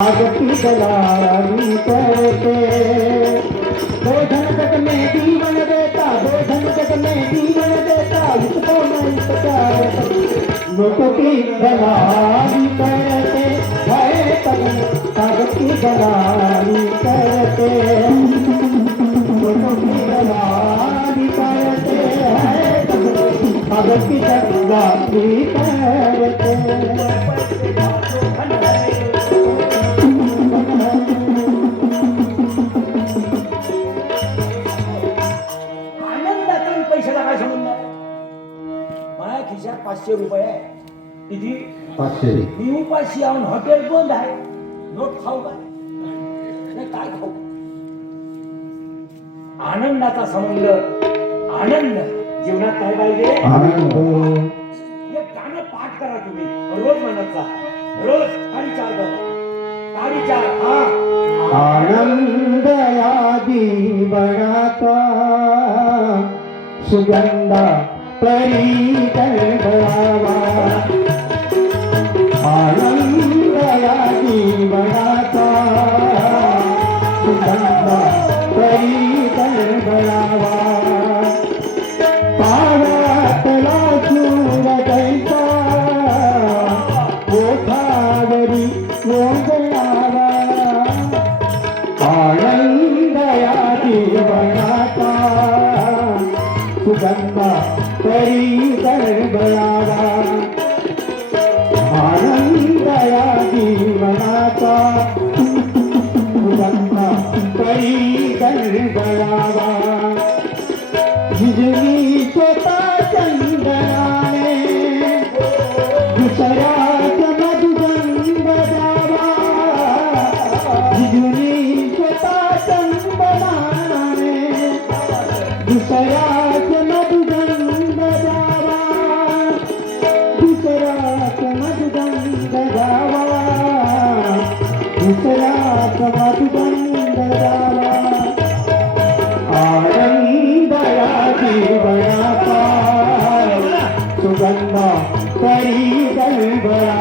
आगती गलामी करते बोधन जग में जीवन देता, बोधन जग में जीवन देता, इसको मैं इसका लोगों की गलामी करते है पवन। आगती गलामी करते लोगों की गलामी करते है पवन। आगती गलामी करते पैशाला काय संबंध आहे? माझ्या खिशात 500 रुपये आहे. किती? 500. मी उपाशी आहोत, हॉटेल बंद आहे. नोट खाऊ का? नाही काय खाऊ? आनंदाचा संबंध, आनंद जीवनात काय पाहिजे? आनंद. एक गाणं पाठ करा तुम्ही, रोज म्हणत जा. रोज तारी 4 तारी 4. हा आनंद या जीवनाचा सुगंधा परी गळगळावा. आनंद या जीवनाचा सुगंधा परी गळगळावा. पायातला सूरदैसा ओठावरी ओंजळावा. आनंद या जीवनाचा सुगंधा परी गळगळावा. आनंद या जीवनाचा सुगंधा परी गळगळावा. झिजली स्वतः चंदनाने दुसऱ्याच मधुगंध द्यावा. झिजली स्वतः चंदनाने दुसऱ्याच मधुगंध द्यावा. दुसऱ्याच मधुगंध द्यावा. दुसऱ्याच मधुगंध द्यावा. आनंद या जीवनाचा सुगंधा परी गळगळावा.